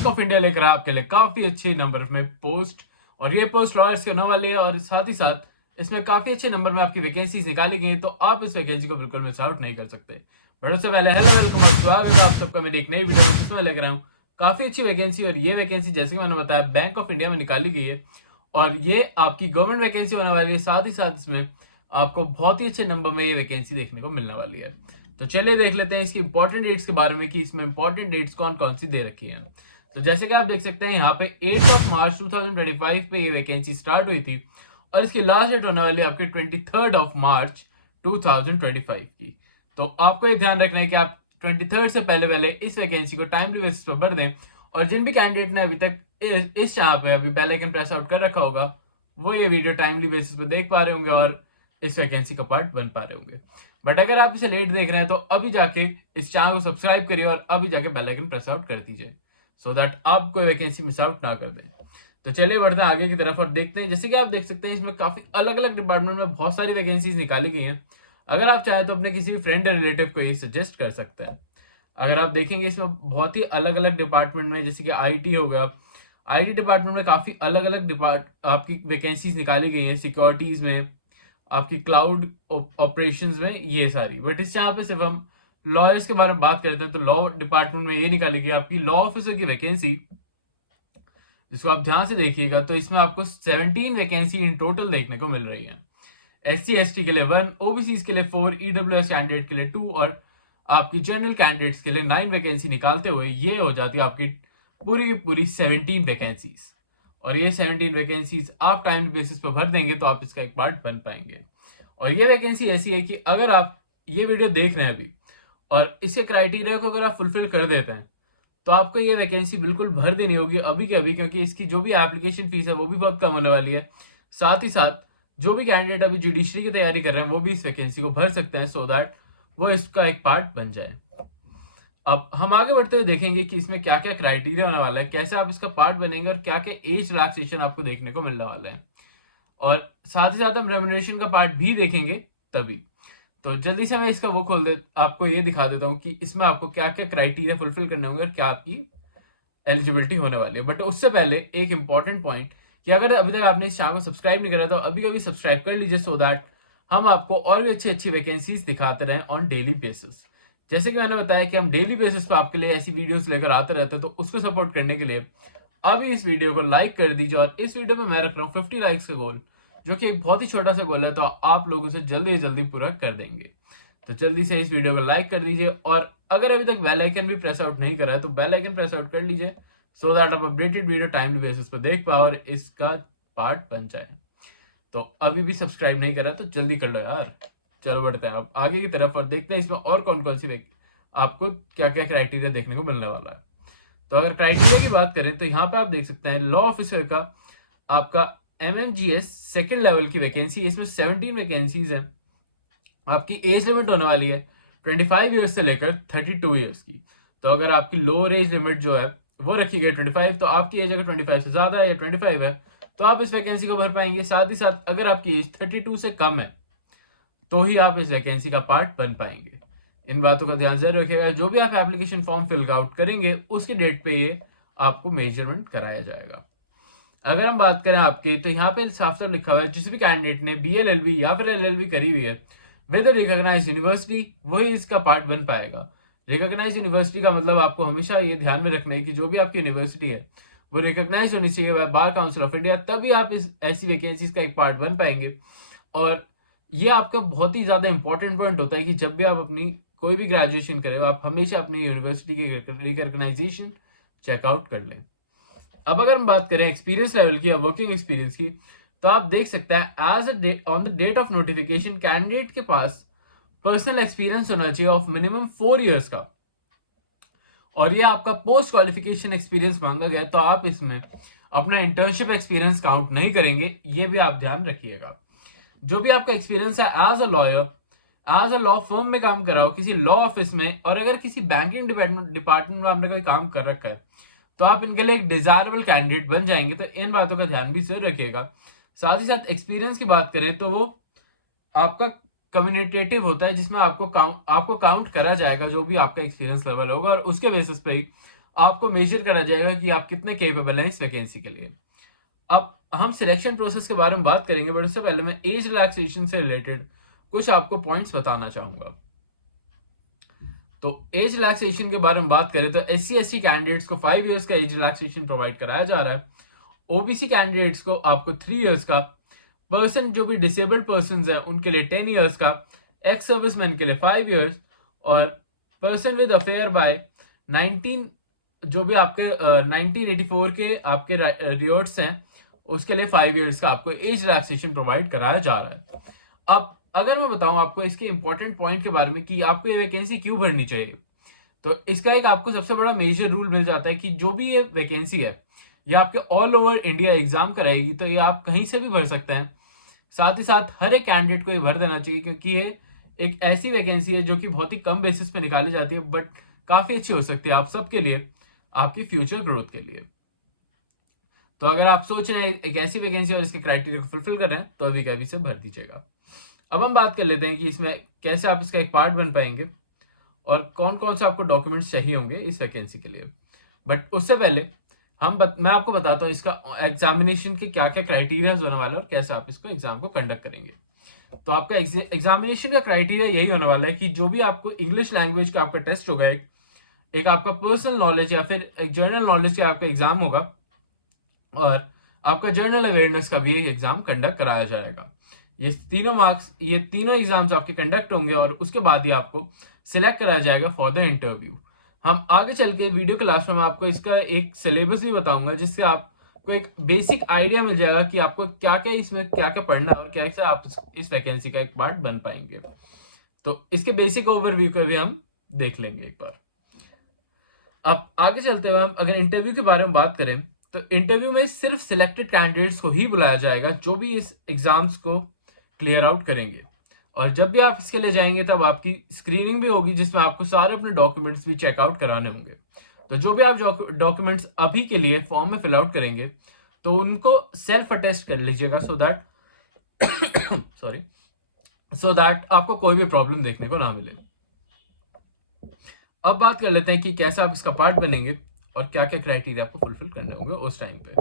Bank of India लेकर आपके लिए काफी अच्छे नंबर में पोस्ट, और ये पोस्ट लॉयर्स के होने वाली है और साथ ही साथ इसमें काफी अच्छे नंबर में आपकी वैकेंसीज निकाली गई हैं, तो आप इस वैकेंसी को बिल्कुल मिस आउट नहीं कर सकते। बट उससे पहले हेलो वेलकम और स्वागत है आप सबका मेरी एक नई वीडियो में, जिसमें लेकर आया हूँ काफी अच्छी वैकेंसी। और ये वैकेंसी जैसे कि मैंने बताया बैंक ऑफ इंडिया में निकाली गई है और ये आपकी गवर्नमेंट वैकेंसी होने वाली है। साथ ही साथ इसमें आपको बहुत ही अच्छे नंबर में ये वैकेंसी देखने को मिलने वाली है। तो चलिए देख लेते हैं इसकी इंपॉर्टेंट डेट्स के बारे में कि इसमें इंपॉर्टेंट डेट्स कौन कौन सी दे रखी हैं। तो जैसे कि आप देख सकते हैं यहाँ पे 8 ऑफ मार्च 2025 पे ये वैकेंसी स्टार्ट हुई थी और इसकी लास्ट डेट होने वाली है आपके 23 ऑफ मार्च 2025 की। तो आपको ये ध्यान रखना है कि आप 23 से पहले पहले इस वैकेंसी को टाइमली बेसिस पर भर दें। और जिन भी कैंडिडेट ने अभी तक इस यहाँ पे अभी बेल आइकन प्रेस आउट कर रखा होगा वो ये वीडियो टाइमली बेसिस पर देख पा रहे होंगे और इस वैकेंसी का पार्ट बन पा रहे होंगे। बट अगर आप इसे लेट देख रहे हैं तो अभी जाके इस चैनल को सब्सक्राइब करिए और अभी जाके बेल आइकन प्रेस आउट कर दीजिए, सो दैट आप कोई वैकेंसी मिस आउट ना कर दें। तो चलिए बढ़ते हैं आगे की तरफ और देखते हैं। जैसे कि आप देख सकते हैं इसमें काफी अलग अलग डिपार्टमेंट में बहुत सारी वैकेंसीज निकाली गई हैं। अगर आप चाहें तो अपने किसी भी फ्रेंड या रिलेटिव को ये सजेस्ट कर सकते हैं। अगर आप देखेंगे इसमें बहुत ही अलग अलग डिपार्टमेंट में, जैसे कि आईटी हो गया, आईटी डिपार्टमेंट में काफी अलग अलग आपकी वैकेंसीज निकाली गई हैं। सिक्योरिटीज में, आपकी क्लाउड ऑपरेशंस में, ये सारी। बट इस यहाँ पे सिर्फ हम लॉयर्स के बारे में बात करते हैं तो लॉ डिपार्टमेंट में ये निकाली गई आपकी लॉ ऑफिसर की वैकेंसी, जिसको आप ध्यान से देखिएगा तो इसमें आपको 17 वैकेंसी इन टोटल देखने को मिल रही है। SC/ST के लिए 1, OBCs के लिए 4, EWS कैंडिडेट के लिए 2 और आपकी जनरल कैंडिडेट्स के लिए 9 वैकेंसी निकालते हुए ये हो जाती है आपकी पूरी की पूरी 17 वैकेंसीज। और ये 17 वैकेंसीज आप टाइम बेसिस पर भर देंगे तो आप इसका एक पार्ट बन पाएंगे। और ये वैकेंसी ऐसी है कि अगर आप ये वीडियो देख रहे हैं अभी और इसके क्राइटेरिया को अगर आप फुलफिल कर देते हैं तो आपको ये वैकेंसी बिल्कुल भर देनी होगी अभी के अभी, क्योंकि इसकी जो भी एप्लीकेशन फीस है वो भी बहुत कम होने वाली है। साथ ही साथ जो भी कैंडिडेट अभी जुडिशरी की तैयारी कर रहे हैं वो भी इस वैकेंसी को भर सकते हैं, सो दैट वो इसका एक पार्ट बन जाए। अब हम आगे बढ़ते हुए देखेंगे कि इसमें क्या क्या क्राइटेरिया होने वाला है, कैसे आप इसका पार्ट बनेंगे और क्या क्या एज रिलैक्सेशन आपको देखने को मिलने वाला है। और साथ ही साथ हम रेम्यूनरेशन का पार्ट भी देखेंगे तभी। तो जल्दी से मैं इसका वो खोल दे आपको ये दिखा देता हूँ कि इसमें आपको क्या क्या क्राइटेरिया फुलफिल करने होंगे और क्या आपकी एलिजिबिलिटी होने वाली है। बट उससे पहले एक इंपॉर्टेंट पॉइंट कि अगर अभी तक आपने इस चैनल को सब्सक्राइब नहीं करा तो अभी कभी सब्सक्राइब कर लीजिए, सो दैट हम आपको और भी अच्छी अच्छी वैकेंसीज दिखाते रहें ऑन डेली बेसिस। जैसे कि मैंने बताया कि हम डेली बेसिस पर आपके लिए ऐसी वीडियोस लेकर आते रहते हैं, तो उसको सपोर्ट करने के लिए अभी इस वीडियो को लाइक कर दीजिए। और इस वीडियो में मैं रख रहा हूँ 50 लाइक्स का गोल, जो कि एक बहुत ही छोटा सा गोल है, तो आप लोगों से जल्दी से जल्दी पूरा कर देंगे। तो जल्दी से इस वीडियो को लाइक कर दीजिए और अगर अभी तक बेल आइकन भी प्रेस आउट नहीं करा है तो बेल आइकन प्रेस आउट कर लीजिए, सो दैट आप अपडेटेड वीडियो टाइमली बेसिस पर देख पाओ और इसका पार्ट बन जाए। तो अभी भी सब्सक्राइब नहीं करा तो जल्दी कर लो यार। चलो बढ़ते हैं अब आगे की तरफ और देखते हैं इसमें और कौन कौन सी आपको क्या क्या क्राइटेरिया देखने को मिलने वाला है। तो अगर क्राइटेरिया की बात करें तो यहाँ पे आप देख सकते हैं लॉ ऑफिसर का आपका MMGS सेकेंड लेवल की वैकेंसी, इसमें 17 वैकेंसीज है। आपकी एज लिमिट होने वाली है 25 ईयर्स से लेकर 32 ईयर्स की। तो अगर आपकी लोअर एज लिमिट जो है वो रखी गई 25, तो आपकी एज अगर 25 से ज्यादा है या 25 है तो आप इस वैकेंसी को भर पाएंगे। साथ ही साथ अगर आपकी एज 32 से कम है तो ही आप इस वैकेंसी का पार्ट बन पाएंगे। इन बातों का ध्यान जरूर रखिएगा। जो भी आप एप्लीकेशन फॉर्म फिल आउट करेंगे उसकी डेट पे ये आपको मेजरमेंट कराया जाएगा। अगर हम बात करें आपके तो यहाँ पे साफ साफ लिखा हुआ है जिस भी कैंडिडेट ने BLLB या फिर LLB करी हुई है विद रिकॉग्नाइज्ड यूनिवर्सिटी वही इसका पार्ट बन पाएगा। रिकॉग्नाइज्ड यूनिवर्सिटी का मतलब आपको हमेशा ये ध्यान में रखना है कि जो भी आपकी यूनिवर्सिटी है वो रिकॉग्नाइज होनी चाहिए by bar council of India, तभी आप इस ऐसी वैकेंसीज का एक पार्ट बन पाएंगे। और ये आपका बहुत ही ज्यादा इंपॉर्टेंट पॉइंट होता है कि जब भी आप अपनी कोई भी ग्रेजुएशन करें आप हमेशा अपनी यूनिवर्सिटी की रिकॉग्नाइजेशन चेकआउट कर लें। अब अगर हम बात करें एक्सपीरियंस लेवल की या वर्किंग एक्सपीरियंस की तो आप देख सकते हैं age on the date of notification candidate के पास पर्सनल एक्सपीरियंस होना चाहिए ऑफ मिनिमम 4 इयर्स का, और ये आपका पोस्ट क्वालिफिकेशन एक्सपीरियंस मांगा गया तो आप इसमें अपना इंटर्नशिप एक्सपीरियंस काउंट नहीं करेंगे, ये भी आप ध्यान रखिएगा। जो भी आपका एक्सपीरियंस है as a lawyer, as a law firm में काम कर रहा हो, किसी लॉ ऑफिस में, और अगर किसी बैंकिंग डिपार्टमेंट में आपने कोई काम कर रखा है तो आप इनके लिए एक डिजायरेबल कैंडिडेट बन जाएंगे। तो इन बातों का ध्यान भी जरूर रखिएगा। साथ ही साथ एक्सपीरियंस की बात करें तो वो आपका कम्युनिटेटिव होता है, जिसमें आपको काउंट करा जाएगा जो भी आपका एक्सपीरियंस लेवल होगा और उसके बेसिस पे ही आपको मेजर करा जाएगा कि आप कितने केपेबल हैं इस वैकेंसी के लिए। अब हम सिलेक्शन प्रोसेस के बारे में बात करेंगे, बट उससे पहले मैं एज रिलैक्सेशन से रिलेटेड कुछ आपको पॉइंट्स बताना चाहूंगा। तो एज रिलैक्सेशन के बारे में बात करें तो SC/ST कैंडिडेट्स को 5 इयर्स का एज रिलैक्सेशन प्रोवाइड कराया जा रहा है। OBC कैंडिडेट्स को आपको 3 इयर्स का, पर्सन जो भी डिसेबल्ड पर्सन है उनके लिए 10 इयर्स का, एक्स सर्विसमैन के लिए 5 इयर्स, और पर्सन विद अफेयर बाय 19 जो भी आपके 1984 के आपके रियोट्स हैं उसके लिए 5 इयर्स का आपको एज रिलैक्सेशन प्रोवाइड कराया जा रहा है। अब अगर मैं बताऊं आपको इसके इंपॉर्टेंट पॉइंट के बारे में कि आपको ये वैकेंसी क्यों भरनी चाहिए, तो इसका एक आपको सबसे बड़ा मेजर रूल मिल जाता है कि जो भी ये वैकेंसी है ये आपके ऑल ओवर इंडिया एग्जाम कराएगी, तो ये आप कहीं से भी भर सकते हैं। साथ ही साथ हर एक कैंडिडेट को ये भर देना चाहिए, क्योंकि ये एक ऐसी वैकेंसी है जो कि बहुत ही कम बेसिस पे निकाली जाती है, बट काफी अच्छी हो सकती है आप सबके लिए, आपकी फ्यूचर ग्रोथ के लिए। तो अगर आप सोच रहे हैं एक ऐसी वैकेंसी और इसके क्राइटेरिया को फुलफिल कर रहे हैं तो अभी कभी से भर दीजिएगा। अब हम बात कर लेते हैं कि इसमें कैसे आप इसका एक पार्ट बन पाएंगे और कौन कौन से आपको डॉक्यूमेंट्स चाहिए होंगे इस वैकेंसी के लिए। बट उससे पहले मैं आपको बताता हूँ इसका एग्जामिनेशन के क्या क्या क्राइटेरिया होने वाला है और कैसे आप इसको एग्जाम को कंडक्ट करेंगे। तो आपका एग्जामिनेशन का क्राइटेरिया यही होने वाला है कि जो भी आपको इंग्लिश लैंग्वेज का आपका टेस्ट होगा, एक आपका पर्सनल नॉलेज या फिर एक जनरल नॉलेज का आपका एग्जाम होगा, और आपका जनरल अवेयरनेस का भी एग्जाम कंडक्ट कराया जाएगा। ये तीनों एग्जाम्स आपके कंडक्ट होंगे और उसके बाद ही आपको सिलेक्ट कराया जाएगा फॉर द इंटरव्यू। हम आगे चल के वीडियो क्लास में मैं आपको इसका एक सिलेबस भी बताऊंगा, जिससे आपको एक बेसिक आइडिया मिल जाएगा कि आपको क्या क्या इसमें क्या क्या पढ़ना है और कैसे आप इस वैकेंसी का एक पार्ट बन पाएंगे। तो इसके बेसिक ओवरव्यू को भी हम देख लेंगे एक बार। अब आगे चलते हुए हम अगर इंटरव्यू के बारे में बात करें तो इंटरव्यू में सिर्फ सिलेक्टेड कैंडिडेट्स को ही बुलाया जाएगा जो भी इस एग्जाम्स को क्लियर आउट करेंगे, और जब भी आप इसके लिए जाएंगे तब आपकी स्क्रीनिंग भी होगी जिसमें आपको सारे अपने डॉक्यूमेंट्स भी चेकआउट कराने होंगे। तो जो भी आप डॉक्यूमेंट्स अभी के लिए फॉर्म में फिल आउट करेंगे तो उनको सेल्फ अटेस्ट कर लीजिएगा, सो दैट आपको कोई भी प्रॉब्लम देखने को ना मिले। अब बात कर लेते हैं कि कैसे आप इसका पार्ट बनेंगे और क्या क्या क्राइटेरिया आपको फुलफिल करने होंगे उस टाइम पे।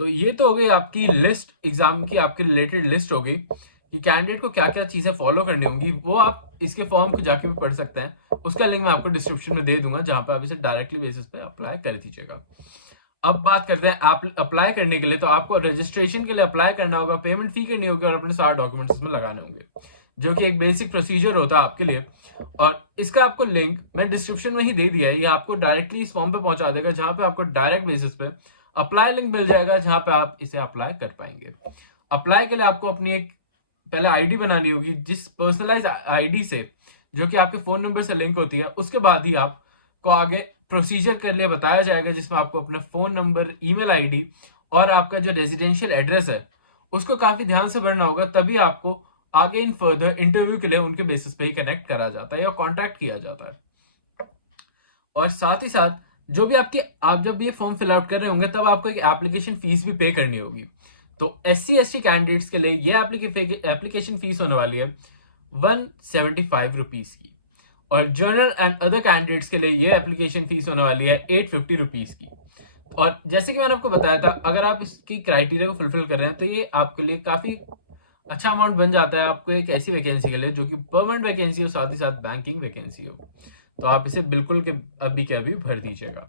तो ये तो हो गई आपकी लिस्ट, एग्जाम की आपके रिलेटेड लिस्ट हो गई कि कैंडिडेट को क्या क्या चीजें फॉलो करनी होंगी। वो आप इसके फॉर्म को जाके भी पढ़ सकते हैं, उसका लिंक मैं आपको डिस्क्रिप्शन में दे दूंगा जहां पे आप इसे डायरेक्टली बेसिस पे अप्लाई कर दीजिएगा। अब बात करते हैं आप अप्लाई करने के लिए। तो आपको रजिस्ट्रेशन के लिए अप्लाई करना होगा, पेमेंट फी करनी होगी और अपने सारे डॉक्यूमेंट्स इसमें लगाने होंगे, जो कि एक बेसिक प्रोसीजर होता है आपके लिए। और इसका आपको लिंक मैं डिस्क्रिप्शन में ही दे दिया है, ये आपको डायरेक्टली इस फॉर्म पे पहुंचा देगा जहां पे आपको डायरेक्ट बेसिस पे अप्लाई लिंक मिल जाएगा जहां पे आप इसे अप्लाई कर पाएंगे। अप्लाई के लिए आपको अपनी एक पहले आईडी बनानी होगी, जिस पर्सनलाइज आईडी से जो कि आपके फोन नंबर से लिंक होती है। उसके बाद ही आपको आगे प्रोसीजर के लिए बताया जाएगा, जिसमें आपको अपना फोन नंबर, ईमेल आईडी और आपका जो रेजिडेंशियल एड्रेस है उसको काफी ध्यान से भरना होगा, तभी आपको आगे इन फर्दर इंटरव्यू के लिए उनके बेसिस पे ही कनेक्ट करा जाता है या कॉन्टैक्ट किया जाता है। और साथ ही साथ जो भी आप जब ये फॉर्म फिल आउट कर रहे होंगे तब आपको एक एप्लीकेशन फीस भी पे करनी होगी। तो SC/ST कैंडिडेट्स के लिए ये एप्लीकेशन फीस होने वाली है 175 रुपीज की, और जनरल एंड अदर कैंडिडेट्स के लिए ये एप्लीकेशन फीस होने वाली है 850 रुपीज की। और जैसे कि मैंने आपको बताया था, अगर आप इसकी क्राइटेरिया को फुलफिल कर रहे हैं तो ये आपके लिए काफी अच्छा अमाउंट बन जाता है आपको एक ऐसी वैकेंसी के लिए जो कि परमानेंट वैकेंसी हो, साथ ही साथ बैंकिंग वैकेंसी हो। तो आप इसे बिल्कुल के अभी भर दीजिएगा,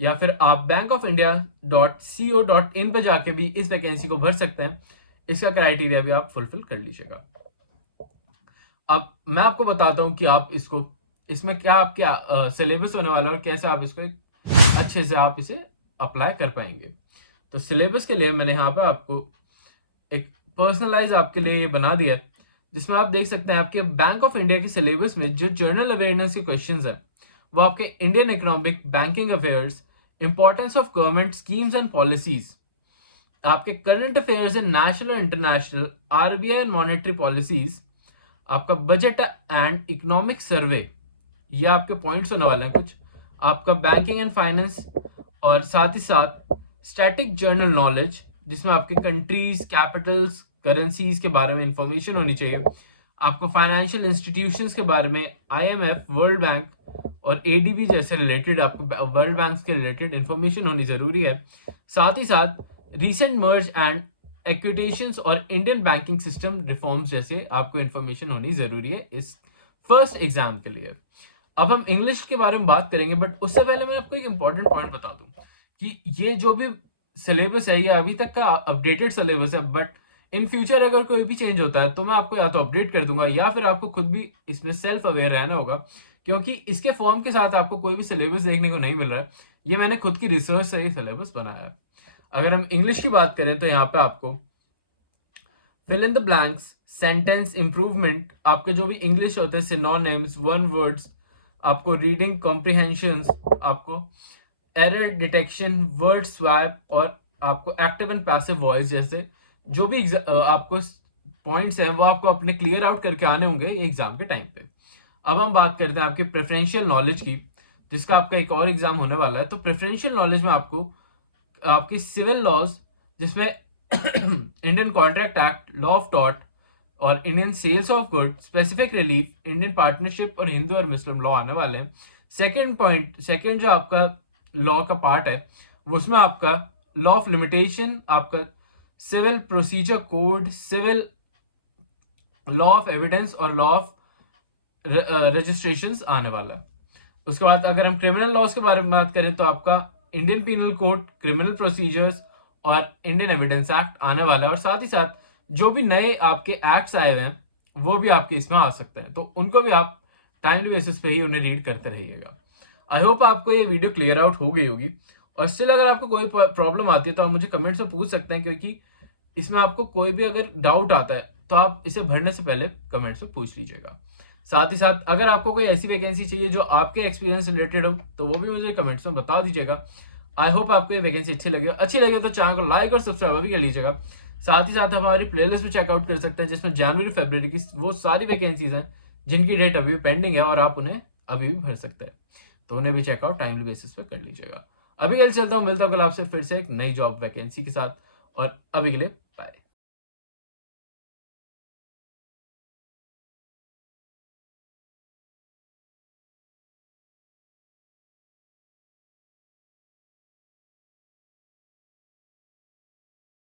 या फिर आप bankofindia.co.in पे जाके भी इस वैकेंसी को भर सकते हैं। इसका क्राइटेरिया भी आप फुलफिल कर लीजिएगा। अब मैं आपको बताता हूं कि आप इसमें क्या आपके सिलेबस होने वाला है और कैसे आप इसको अच्छे से आप इसे अप्लाई कर पाएंगे। तो सिलेबस के लिए मैंने यहाँ पे आपको एक पर्सनलाइज आपके लिए ये बना दिया है, जिसमें आप देख सकते हैं आपके बैंक ऑफ इंडिया के सिलेबस में जो जनरल अवेयरनेस के क्वेश्चंस हैं वो आपके Indian economic, banking affairs, importance of government schemes and policies, आपके करंट अफेयर्स इन नेशनल और international, RBI and monetary policies, आपका बजट एंड इकोनॉमिक सर्वे, ये आपके पॉइंट्स होने वाले हैं कुछ, आपका बैंकिंग एंड फाइनेंस, और साथ ही साथ स्टैटिक जनरल नॉलेज जिसमें आपके कंट्रीज, कैपिटल्स, करेंसीज के बारे में इंफॉर्मेशन होनी चाहिए, आपको फाइनेंशियल इंस्टीट्यूशंस के बारे में, IMF, वर्ल्ड बैंक और एडीबी जैसे रिलेटेड, आपको वर्ल्ड बैंक के रिलेटेड इंफॉर्मेशन होनी जरूरी है। साथ ही साथ रिसेंट मर्ज एंड एक्विटेशंस और इंडियन बैंकिंग सिस्टम रिफॉर्म्स जैसे आपको इंफॉर्मेशन होनी जरूरी है इस फर्स्ट एग्जाम के लिए। अब हम इंग्लिश के बारे में बात करेंगे, बट उससे पहले मैं आपको एक इंपॉर्टेंट पॉइंट बता दूं कि ये जो भी सिलेबस है ये अभी तक का अपडेटेड सिलेबस है, बट इन फ्यूचर अगर कोई भी चेंज होता है तो मैं आपको या तो अपडेट कर दूंगा या फिर आपको खुद भी इसमें सेल्फ अवेयर रहना होगा, क्योंकि इसके फॉर्म के साथ आपको कोई भी सिलेबस देखने को नहीं मिल रहा है। ये मैंने खुद की रिसर्च से ही सिलेबस बनाया है। अगर हम इंग्लिश की बात करें तो यहाँ पे आपको fill in the blanks, sentence improvement, आपके जो भी इंग्लिश होते हैं सिनोनिम्स, वन वर्ड्स, आपको रीडिंग कॉम्प्रिहेंशंस, आपको एरर डिटेक्शन, वर्ड स्वैप और आपको एक्टिव एंड पैसिव वॉइस जैसे जो भी आपको पॉइंट्स हैं वो आपको अपने क्लियर आउट करके आने होंगे एग्जाम के टाइम पे। अब हम बात करते हैं आपके प्रेफरेंशियल नॉलेज की, जिसका आपका एक और एग्जाम होने वाला है। तो प्रेफरेंशियल नॉलेज में आपको आपकी सिविल लॉज, जिसमें Indian contract act, law of tort और Indian sales of good, specific relief, Indian partnership और हिंदू और मुस्लिम लॉ आने वाले हैं। सेकंड जो आपका लॉ का पार्ट है उसमें आपका लॉ ऑफ लिमिटेशन, आपका civil procedure code, civil law of evidence और लॉ ऑफ रजिस्ट्रेशंस आने वाला है। उसके बाद अगर हम क्रिमिनल लॉज के बारे में बात करें तो आपका Indian penal code, criminal procedures और इंडियन एविडेंस एक्ट आने वाला है। और साथ ही साथ जो भी नए आपके एक्ट्स आए हुए हैं वो भी आपके इसमें आ सकते हैं, तो उनको भी आप टाइमली बेसिस पे ही उन्हें रीड करते रहिएगा। आई होप आपको ये वीडियो क्लियर आउट हो गई होगी, और स्टिल अगर आपको कोई प्रॉब्लम आती है तो आप मुझे कमेंट्स में पूछ सकते हैं, क्योंकि इसमें आपको कोई भी अगर डाउट आता है तो आप इसे भरने से पहले कमेंट्स में पूछ लीजिएगा। साथ ही साथ अगर आपको कोई ऐसी वैकेंसी चाहिए जो आपके एक्सपीरियंस रिलेटेड हो तो वो भी मुझे कमेंट्स में बता दीजिएगा। आई होप आपको ये वैकेंसी अच्छी लगे तो चैनल को लाइक और सब्सक्राइब भी कर लीजिएगा। साथ ही साथ हमारी प्लेलिस्ट भी चेकआउट कर सकते हैं, जिसमें जनवरी फरवरी की वो सारी वैकेंसीज हैं जिनकी डेट अभी भी पेंडिंग है और आप उन्हें अभी भी भर सकते हैं, तो उन्हें भी चेकआउट टाइमली बेसिस पे कर लीजिएगा। अभी कल चलता हूँ, मिलता हूँ कल आपसे फिर से एक नई जॉब वैकेंसी के साथ, और अभी के लिए बाय।